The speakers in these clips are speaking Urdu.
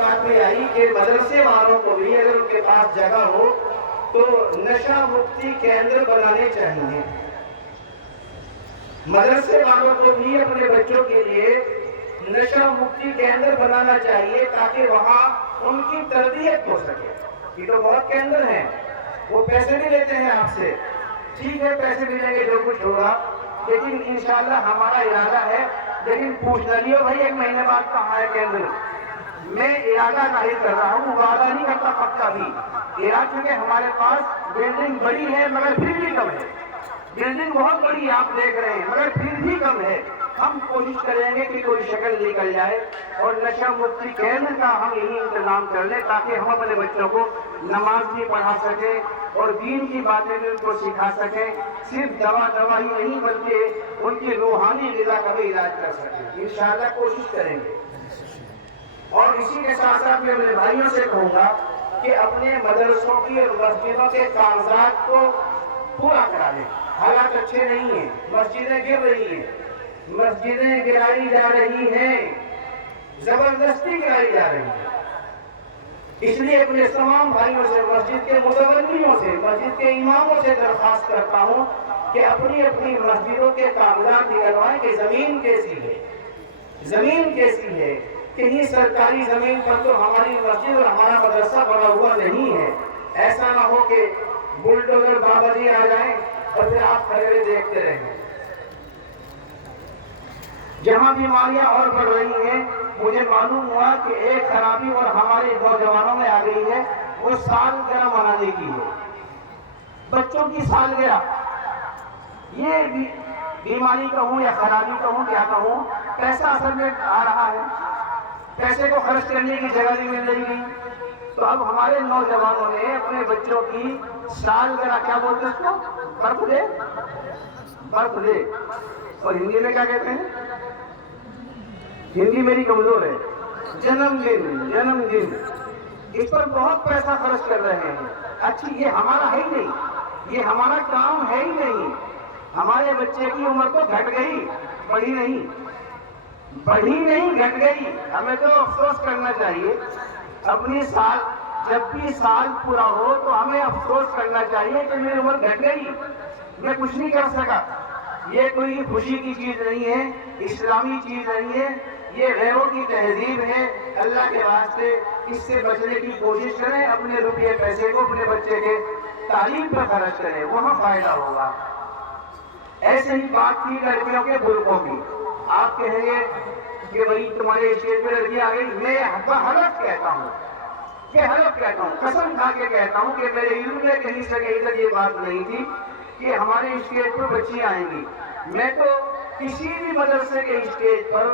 بات میں آئی کہ مدرسے والوں کو بھی اگر ان کے پاس جگہ ہو تو نشہ مکتی کیندر بنانے چاہیے. مدرسے والوں کو بھی اپنے بچوں کے لیے نشہ مکتی کیندر بنانا چاہیے تاکہ وہاں ان کی تربیت ہو سکے. یہ تو بہت کیندر ہیں، وہ پیسے بھی لیتے ہیں آپ سے، ٹھیک ہے پیسے ملیں گے جو کچھ ہوگا، لیکن انشاءاللہ ہمارا ارادہ ہے. لیکن پوچھنا لیو بھائی 1 مہینے بعد کہاں ہے کیندر. میں ارادہ نہیں کر رہا ہوں، وعدہ نہیں کرتا پکا بھی. ارادہ چونکہ ہمارے پاس بلڈنگ بڑی ہے مگر پھر بھی کم ہے. بلڈنگ بہت بڑی ہے آپ دیکھ رہے ہیں مگر پھر بھی کم ہے. ہم کوشش کریں گے کہ کوئی شکل نکل جائے اور نشہ مکتی کیندر کا ہم یہی انتظام کر لیں تاکہ ہم اپنے بچوں کو نماز بھی پڑھا سکیں اور دین کی باتیں بھی ان کو سکھا سکیں. صرف دوا ہی نہیں بلکہ ان کی روحانی غذا کا بھی علاج کر سکیں. انشاءاللہ کوشش کریں گے. اور اسی کے ساتھ ساتھ میں اپنے بھائیوں سے کہوں گا کہ اپنے مدرسوں کی اور مسجدوں کے کاغذات کو پورا کرا لیں. حالات اچھے نہیں ہیں، مسجدیں گر رہی ہیں، مسجدیں گرائی جا رہی ہیں، زبردستی گرائی جا رہی ہیں. اس لیے اپنے تمام بھائیوں سے، مسجد کے متولیوں سے، مسجد کے اماموں سے درخواست کرتا ہوں کہ اپنی اپنی مسجدوں کے کاغذات نکلوائیں کہ زمین کیسی ہے، زمین کیسی ہے. کہیں سرکاری زمین پر تو ہماری مسجد اور ہمارا مدرسہ بنا ہوا نہیں ہے. ایسا نہ ہو کہ بلڈوزر بابا جی آ جائیں اور پھر آپ کھڑے دیکھتے رہیں. جہاں بیماریاں اور بڑھ رہی ہیں، مجھے معلوم ہوا کہ ایک خرابی اور ہمارے نوجوانوں میں آ گئی ہے، وہ سالگرہ منانے کی ہے. بچوں کی سالگرہ، یہ بیماری کہوں یا خرابی کہوں کیا کہوں، پیسہ اصل میں آ رہا ہے، پیسے کو خرچ کرنے کی جگہ نہیں مل رہی گئی. تو اب ہمارے نوجوانوں نے اپنے بچوں کی سالگرہ، کیا بولتے ہیں اس کو، برتھ ڈے، اور ہندی میں کیا کہتے ہیں، ہندی میری کمزور ہے، جنم دن، اس پر بہت پیسہ خرچ کر رہے ہیں. اچھی، یہ ہمارا ہے ہی نہیں، یہ ہمارا کام ہے ہی نہیں. ہمارے بچے کی عمر تو گھٹ گئی، بڑھی نہیں گھٹ گئی. ہمیں تو افسوس کرنا چاہیے اپنی سال، جب بھی سال پورا ہو تو ہمیں افسوس کرنا چاہیے کہ میری عمر گھٹ گئی، میں کچھ نہیں کر سکا. یہ کوئی خوشی کی چیز نہیں ہے، اسلامی چیز نہیں ہے، یہ غیروں کی تہذیب ہے. اللہ کے واسطے اس سے بچنے کی کوشش کریں. اپنے روپیے پیسے کو اپنے بچے کے تعلیم پر خرچ کریں، وہاں فائدہ ہوگا. ایسے ہی بات کی لڑکیوں کے برقعوں کی. آپ کہیں گے کہ بھائی تمہارے اسٹیج پہ لڑکی آ گئی. میں حلف کہتا ہوں، قسم کھا کے کہتا ہوں کہ میرے علم میں کہیں تک یہ بات نہیں تھی کہ ہمارے اسٹیج پر بچی آئیں گی. میں تو کسی بھی مدرسے کے اسٹیج پر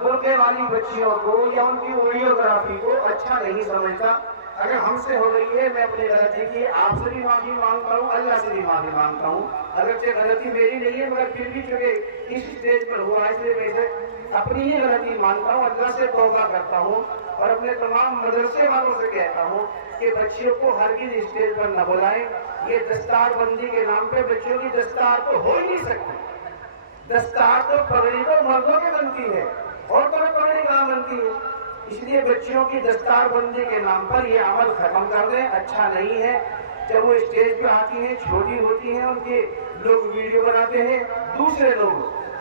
برقعے والی بچیوں کو یا ان کی ویڈیوگرافی کو اچھا نہیں سمجھتا. اگر ہم سے ہو گئی ہے، میں اپنی غلطی کی آپ سے بھی معافی مانگتا ہوں، اللہ سے بھی معافی مانگتا ہوں. اگرچہ غلطی میری نہیں ہے مگر پھر بھی چونکہ اس اسٹیج پر ہوا ہے، اس لیے میں اسے اپنی ہی غلطی مانتا ہوں، اللہ سے توبہ کرتا ہوں. اور اپنے تمام مدرسے والوں سے کہتا ہوں کہ بچیوں کو ہرگز اسٹیج پر نہ بلائیں. یہ دستار بندی کے نام پہ بچیوں کی دستار تو ہو ہی نہیں سکتی. دستار تو پگڑی تو مردوں کی بنتی ہے، عورتوں میں پگڑی کہاں بنتی ہے. اس لیے بچیوں کی دستار بندی کے نام پر یہ عمل ختم کر دیں، اچھا نہیں ہے. جب وہ اسٹیج پہ آتی ہیں، چھوٹی ہوتی ہیں، ان کے لوگ ویڈیو بناتے ہیں دوسرے لوگ،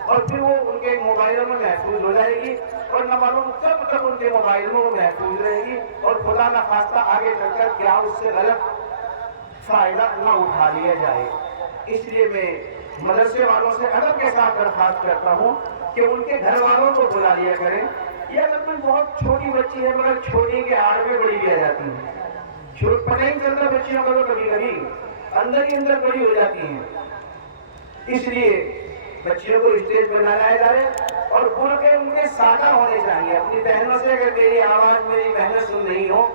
اور پھر وہ ان کے موبائلوں میں محفوظ ہو جائے گی اور نہ معلوم کب تک ان کے موبائل میں وہ محفوظ رہے گی اور خدا نہ خواستہ آگے چل کر کیا اس سے غلط فائدہ نہ اٹھا لیا جائے. اس لیے میں مدرسے والوں سے ادب کے ساتھ درخواست کرتا ہوں کہ ان کے گھر والوں کو بلا لیا کریں. یہ اگر کوئی بہت چھوٹی بچی ہے مگر چھوٹی کے آڑ میں بڑی بھی آ جاتی ہے، پتہ ہی چلتا بچیوں کا تو کبھی کبھی اندر ہی اندر بڑی ہو جاتی ہیں. اس لیے بچیوں کو اسٹیج پر نہ لایا جائے اور برقعے ان کے سادہ ہونے چاہیے. اپنی بہنوں سے اگر میری آواز میری بہنیں سن رہی ہوں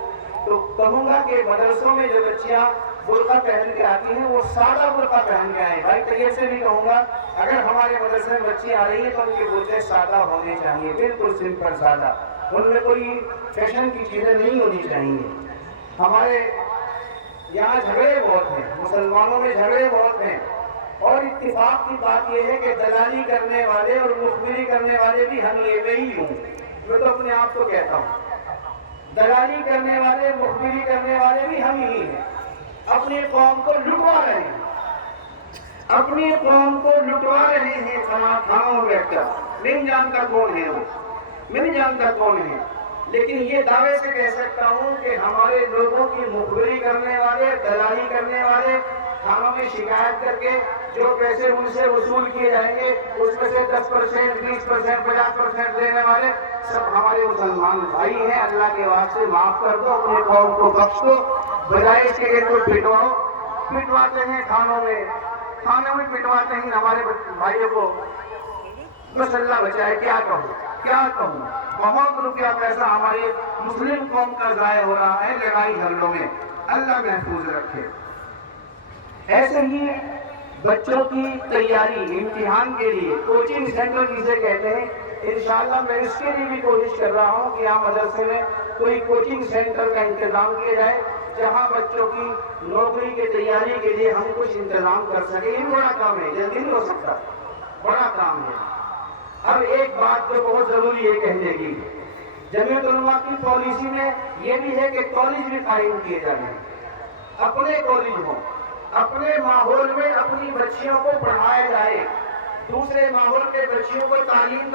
تو کہوں گا کہ مدرسوں میں جو بچیاں برقع پہن کے آتی ہیں وہ سادہ برقع پہن کے آئیں. بھائی طیب سے بھی کہوں گا اگر ہمارے مدرسے میں بچی آ رہی ہیں تو ان کے برقعے سادہ ہونے چاہیے، بالکل سمپل سادہ. ان میں کوئی فیشن کی چیزیں نہیں ہونی چاہیے. ہمارے یہاں جھگڑے بہت ہیں، مسلمانوں میں جھگڑے بہت ہیں، اور اتفاق کی بات یہ ہے کہ دلالی کرنے والے اور مخبری کرنے والے بھی ہم یہ میں ہی ہوں. میں تو اپنے آپ کو کہتا ہوں دلالی کرنے والے، مخبری کرنے والے بھی ہم ہی ہیں، اپنی قوم کو لٹوا رہے ہیں، اپنی قوم کو لٹوا رہے ہیں تھانوں میں بیٹھ کر۔ میں نہیں جانتا کون ہے وہ، میں نہیں جانتا کون ہے، لیکن یہ دعوے سے کہہ سکتا ہوں کہ ہمارے لوگوں کی مخبری کرنے والے، دلالی کرنے والے، تھانوں میں شکایت کر کے جو پیسے ان سے وصول کیے جائیں گے اس میں سے 10%، 20%، 50% لینے والے سب ہمارے مسلمان بھائی ہیں۔ اللہ کے واسطے معاف کر دو، اپنے قوم کو بخش دو، بجائے اس کے کوئی پٹواؤ۔ پٹواتے ہیں تھانوں میں پٹواتے ہیں ہمارے بھائیوں کو، بس اللہ بچائے۔ کیا کہوں، بہت روپیہ پیسہ ہمارے مسلم قوم کا ضائع ہو رہا ہے لڑائی جھگڑوں میں، اللہ محفوظ رکھے۔ ایسے ہی بچوں کی تیاری امتحان کے لیے کوچنگ سینٹر جسے کہتے ہیں، انشاءاللہ میں اس کے لیے بھی کوشش کر رہا ہوں کہ یہاں مدرسے میں کوئی کوچنگ سینٹر کا انتظام کیا جائے جہاں بچوں کی نوکری کی تیاری کے لیے ہم کچھ انتظام کر سکیں۔ یہ بڑا کام ہے، جلدی نہیں ہو سکتا، بڑا کام ہے۔ اب ایک بات جو بہت ضروری ہے کہنے کی، جمعیت علماء کی پالیسی میں یہ بھی ہے کہ کالج بھی قائم کیے جائیں، اپنے کالج ہوں، اپنے ماحول میں اپنی بچیوں کو پڑھایا جائے، دوسرے ماحول کے بچیوں کو تعلیم